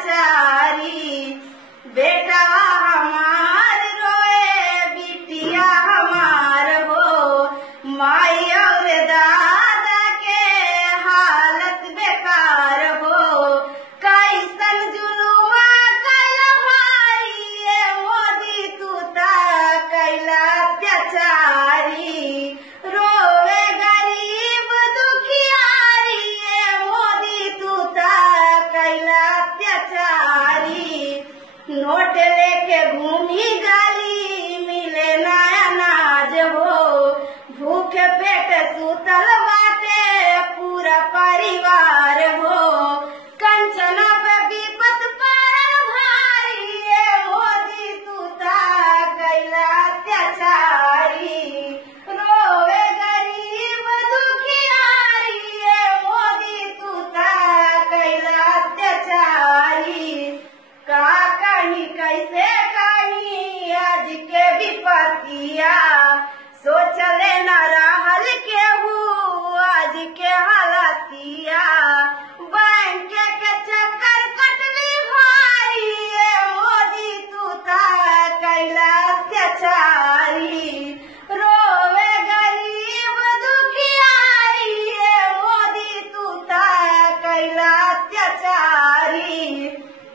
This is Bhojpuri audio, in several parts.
अत्याचारी। बेटा हमार रोए बिटिया हमार हो, माई और दादा के हालत बेकार हो। कैसन जुलुमा कैल भारी ये मोदी तू ता कैला अत्याचारी। रोवे गरीब दुखियारी ये मोदी तू ता कैला अत्याचारी। नोट लेके घूमी गाली मिले ना अनाज हो, भूखे पेट सुतल बाटे पूरा परिवार हो। कंचना पे विपत पड़ल भारी ये मोदी तू ता कैला अत्याचारी। रोवे गरीब दुखियारी ये मोदी तू ता कैला अत्याचारी। का कहीं कैसे कहीं आज के विपतिया, सोचले न रहल केहू आज के हालतिया। बैंक के चक्कर कटली भारी ये मोदी तू ता कैला अत्याचारी। रोवे गरीब दुखियारी ये मोदी तू ता कैला अत्याचारी।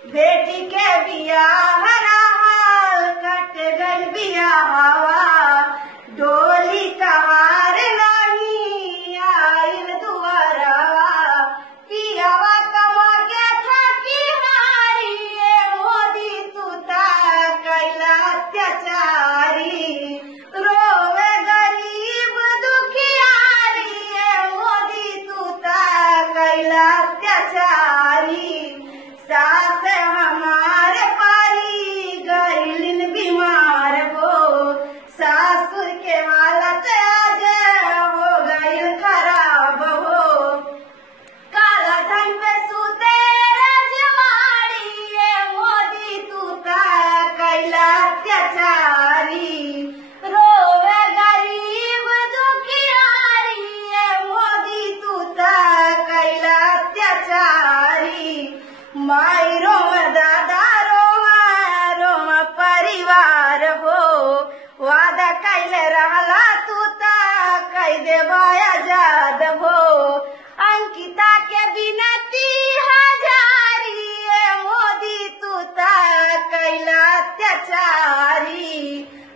बेटी के बियाह रहल कट गइल बियाहवा, डोली कहार नहीं आइल दुआरवा। पियावा कमा के थकी हारी ये मोदी तू ता कैला अत्याचारी। रोवे गरीब दुखियारी ये मोदी तू ता कैला अत्याचारी। सास हमार पारी गइलिन बीमार हो, सासुर के हालत आज हो गइल खराब हो। काला धन पे सूते रजवाड़ी ये मोदी तू ता कैला अत्याचारी। रोवे गरीब दुखियारी ये मोदी तू ता कैला अत्याचारी। माई रोवा दादा रोवा रोवा परिवार हो, वादा कैले रहला तू ता कई देबा आजाद हो। अंकिता के बिनती हजारी ये मोदी तू ता कैला अत्याचारी।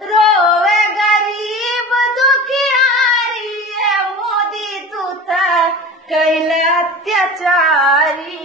रोवे गरीब दुखियारी ये मोदी तू ता कैला अत्याचारी।